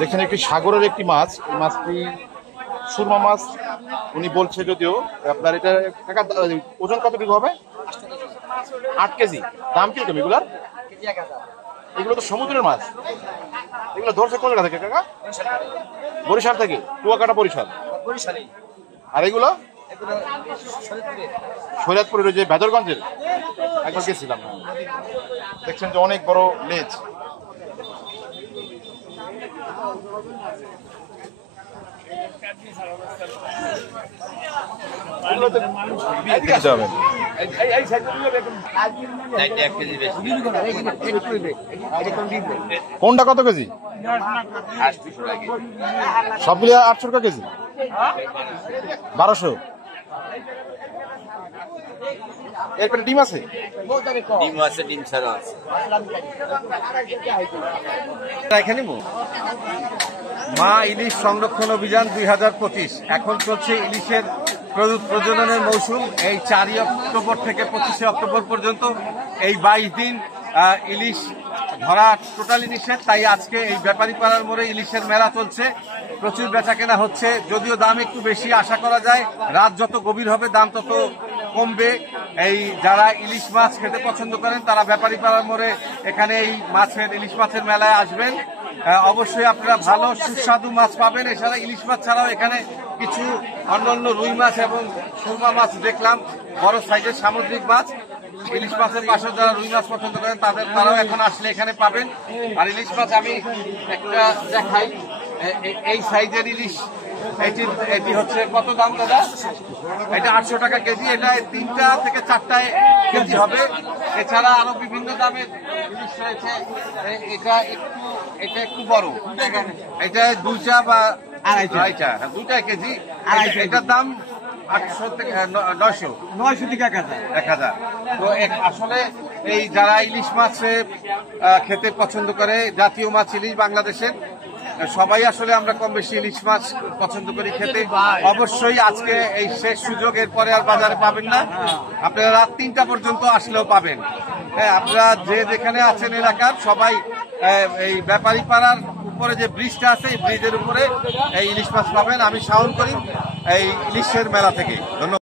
দেখেন একটি সাগরের একটি মাছ, এই মাছটি সুরমা মাছ উনি বলছে, যদিও আপনার এটা কাকা ওজন কতটুকু হবে? 8 কেজি। দাম কিরকম এগুলার? এগুলো তো সমুদ্রের মাছ, এগুলো ধরছে কোন জায়গা থেকে কাকা? বরিশাল থেকে, কুয়াকাটা বরিশাল। আর এগুলো শরীয়তপুরের যে ভেদরগঞ্জের, একবার গেছিলাম। দেখছেন যে অনেক বড় লেজ। কোনটা কত কেজি? সবগুলো 800 টাকা কেজি, 1200। এরপরে ডিম আছে? ডিম আছে, ডিম ছাড়া আছে। মা ইলিশ সংরক্ষণ অভিযান 2025 এখন চলছে। ইলিশের প্রজননের মৌসুম এই 4 অক্টোবর থেকে 25 অক্টোবর পর্যন্ত। এই 22 দিন ইলিশ ধরা টোটালি নিষেধ। তাই আজকে এই ব্যাপারী পাড়ার মোড়ে ইলিশের মেলা চলছে, প্রচুর বেচা কেনা হচ্ছে। যদিও দাম একটু বেশি, আশা করা যায় রাত যত গভীর হবে দাম তত কমবে। এই যারা ইলিশ মাছ খেতে পছন্দ করেন তারা ব্যাপারী পাড়ার মোড়ে এখানে এই ইলিশ মাছের মেলায় আসবেন। অবশ্যই আপনারা ভালো সুস্বাদু মাছ পাবেন। এছাড়া ইলিশ মাছ ছাড়াও এখানে কিছু অন্যান্য রুই মাছ এবং সুরমা মাছ দেখলাম, বড় সাইজের সামুদ্রিক মাছ। ইলিশ মাছের পাশে যারা রুই মাছ পছন্দ করেন তারাও এখন আসলে এখানে পাবেন। আর ইলিশ মাছ আমি একটা দেখাই, এই সাইজের ইলিশ এটি হচ্ছে কত দাম দাদা? এটা 800 টাকা কেজি। এটা 3টা থেকে 4টা কেজি হবে। এছাড়া আরো বিভিন্ন দামের ইলিশ রয়েছে। এটা একটু বড়, এটা 2টা বা 2.5টা, 2টা কেজি। এটার দাম 800 থেকে 900 থেকে 1000। তো আসলে এই যারা ইলিশ মাছ খেতে পছন্দ করে, জাতীয় মাছ ইলিশ বাংলাদেশের, সবাই আসলে আমরা কম বেশি ইলিশ মাছ পছন্দ করি খেতে। অবশ্যই আজকে এই শেষ সুযোগ, এরপরে আর বাজারে পাবেন না। আপনারা রাত 3টা পর্যন্ত আসলেও পাবেন। হ্যাঁ, আপনারা যে যেখানে আছেন এলাকার সবাই এই ব্যাপারী পাড়ার উপরে যে ব্রিজটা আছে, এই ব্রিজের উপরে এই ইলিশ মাছ পাবেন। আমি শাওন করিম, এই ইলিশের মেলা থেকে। ধন্যবাদ।